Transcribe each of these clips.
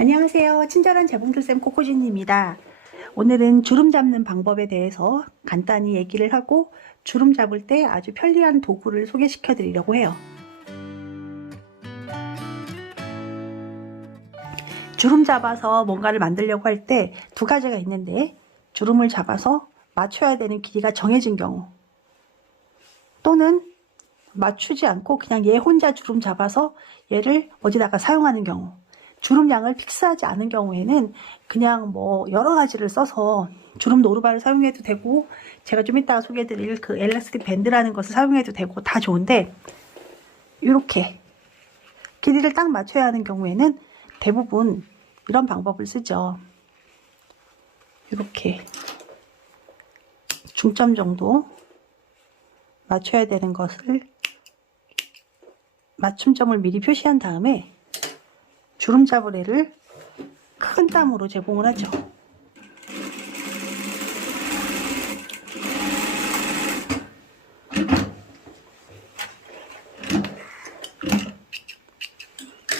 안녕하세요. 친절한 재봉틀쌤 코코진입니다. 오늘은 주름 잡는 방법에 대해서 간단히 얘기를 하고 주름 잡을 때 아주 편리한 도구를 소개시켜 드리려고 해요. 주름 잡아서 뭔가를 만들려고 할 때 두 가지가 있는데 주름을 잡아서 맞춰야 되는 길이가 정해진 경우 또는 맞추지 않고 그냥 얘 혼자 주름 잡아서 얘를 어디다가 사용하는 경우 주름량을 픽스하지 않은 경우에는 그냥 뭐 여러 가지를 써서 주름 노루발을 사용해도 되고 제가 좀 이따가 소개해드릴 그 엘라스틱 밴드라는 것을 사용해도 되고 다 좋은데 이렇게 길이를 딱 맞춰야 하는 경우에는 대부분 이런 방법을 쓰죠. 이렇게 중점 정도 맞춰야 되는 것을 맞춤점을 미리 표시한 다음에 주름 잡으레를 큰 땀으로 제공을 하죠.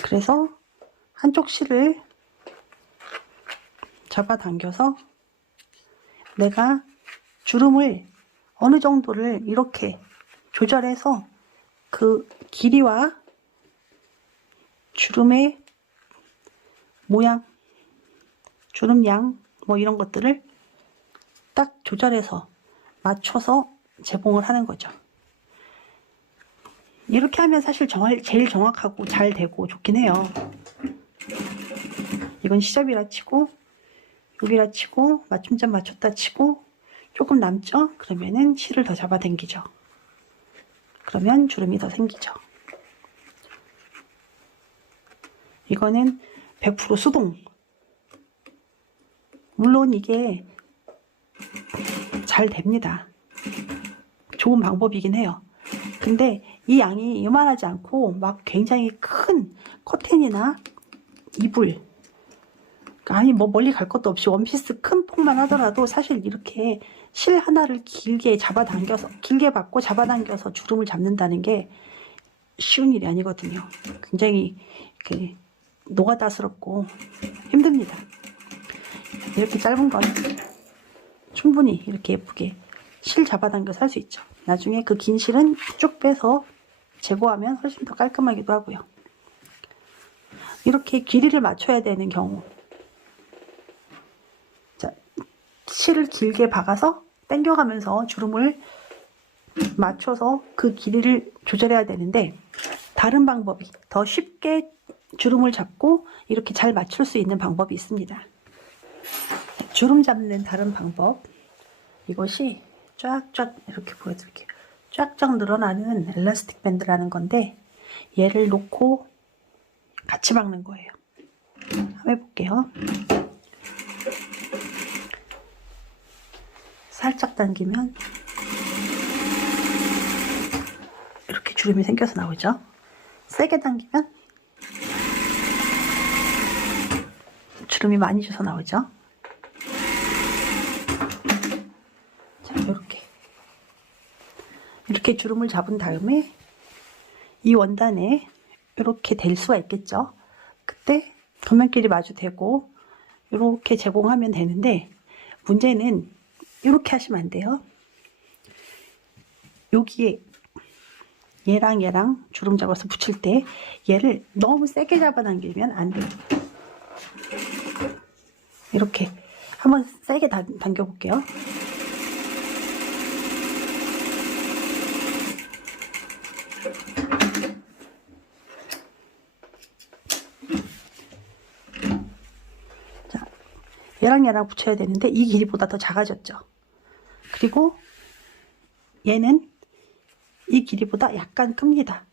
그래서 한쪽 실을 잡아당겨서 내가 주름을 어느 정도를 이렇게 조절해서 그 길이와 주름의 모양, 주름량 뭐 이런 것들을 딱 조절해서 맞춰서 제공을 하는 거죠. 이렇게 하면 사실 정 제일 정확하고 잘 되고 좋긴 해요. 이건 시접이라 치고 여기라 치고 맞춤점 맞췄다 치고 조금 남죠? 그러면은 실을 더 잡아당기죠. 그러면 주름이 더 생기죠. 이거는 100% 수동. 물론 이게 잘 됩니다. 좋은 방법이긴 해요. 근데 이 양이 요만하지 않고 막 굉장히 큰 커튼이나 이불 아니 뭐 멀리 갈 것도 없이 원피스 큰 폭만 하더라도 사실 이렇게 실 하나를 길게 잡아당겨서 길게 받고 잡아당겨서 주름을 잡는다는 게 쉬운 일이 아니거든요. 굉장히 그 노가다스럽고 힘듭니다. 이렇게 짧은 건 충분히 이렇게 예쁘게 실 잡아당겨서 할 수 있죠. 나중에 그 긴 실은 쭉 빼서 제거하면 훨씬 더 깔끔하기도 하고요. 이렇게 길이를 맞춰야 되는 경우 자, 실을 길게 박아서 당겨가면서 주름을 맞춰서 그 길이를 조절해야 되는데 다른 방법이 더 쉽게 주름을 잡고 이렇게 잘 맞출 수 있는 방법이 있습니다. 주름 잡는 다른 방법 이것이 쫙쫙 이렇게 보여드릴게요. 쫙쫙 늘어나는 엘라스틱 밴드라는 건데 얘를 놓고 같이 박는 거예요. 한번 해볼게요. 살짝 당기면 이렇게 주름이 생겨서 나오죠. 세게 당기면 주름이 많이 져서 나오죠. 자, 이렇게 이렇게 주름을 잡은 다음에 이 원단에 이렇게 될 수가 있겠죠. 그때 도면끼리 마주 대고 이렇게 제공하면 되는데 문제는 이렇게 하시면 안 돼요. 여기에 얘랑 얘랑 주름 잡아서 붙일 때 얘를 너무 세게 잡아당기면 안 돼요. 이렇게 한번 세게 당, 당겨 볼게요. 자, 얘랑 얘랑 붙여야 되는데 이 길이보다 더 작아졌죠. 그리고 얘는 이 길이보다 약간 큽니다.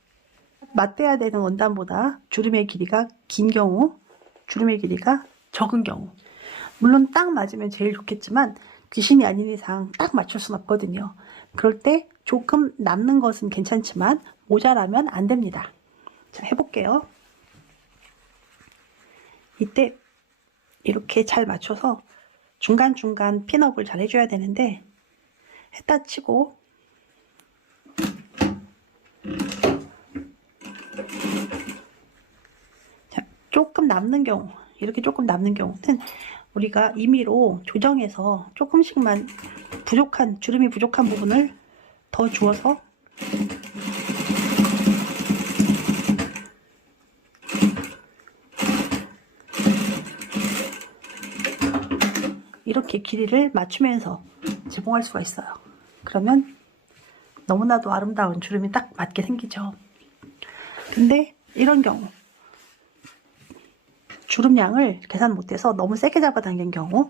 맞대야 되는 원단보다 주름의 길이가 긴 경우, 주름의 길이가 적은 경우. 물론 딱 맞으면 제일 좋겠지만 귀신이 아닌 이상 딱 맞출 순 없거든요. 그럴 때 조금 남는 것은 괜찮지만 모자라면 안 됩니다. 자, 해볼게요. 이때 이렇게 잘 맞춰서 중간중간 핀업을 잘 해줘야 되는데 했다 치고 자, 조금 남는 경우 이렇게 조금 남는 경우는 우리가 임의로 조정해서 조금씩만 부족한 주름이 부족한 부분을 더 주어서 이렇게 길이를 맞추면서 제공할 수가 있어요. 그러면 너무나도 아름다운 주름이 딱 맞게 생기죠. 근데 이런 경우 주름량을 계산 못해서 너무 세게 잡아당긴 경우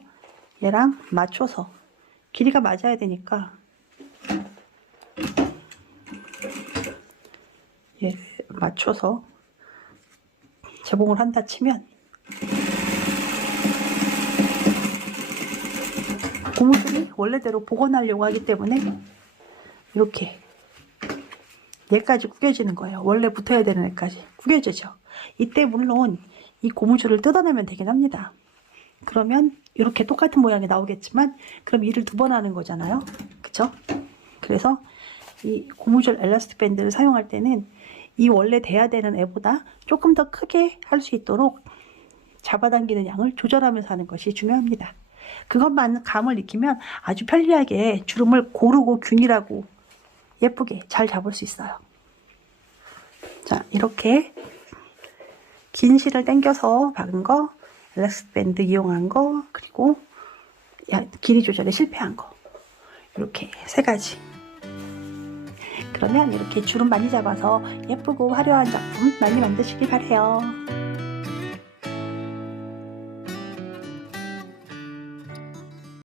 얘랑 맞춰서 길이가 맞아야 되니까 얘를 맞춰서 제공을 한다 치면 고무줄이 원래대로 복원하려고 하기 때문에 이렇게 얘까지 구겨지는 거예요. 원래 붙어야 되는 애까지 구겨지죠. 이때 물론 이 고무줄을 뜯어내면 되긴 합니다. 그러면 이렇게 똑같은 모양이 나오겠지만 그럼 일을 두 번 하는 거잖아요. 그쵸? 그래서 이 고무줄 엘라스틱 밴드를 사용할 때는 이 원래 돼야 되는 애보다 조금 더 크게 할 수 있도록 잡아당기는 양을 조절하면서 하는 것이 중요합니다. 그것만 감을 익히면 아주 편리하게 주름을 고르고 균일하고 예쁘게 잘 잡을 수 있어요. 자, 이렇게 긴 실을 당겨서 박은 거, 엘라스틱 밴드 이용한 거, 그리고 야- 길이 조절에 실패한 거. 이렇게 세 가지. 그러면 이렇게 주름 많이 잡아서 예쁘고 화려한 작품 많이 만드시길 바래요.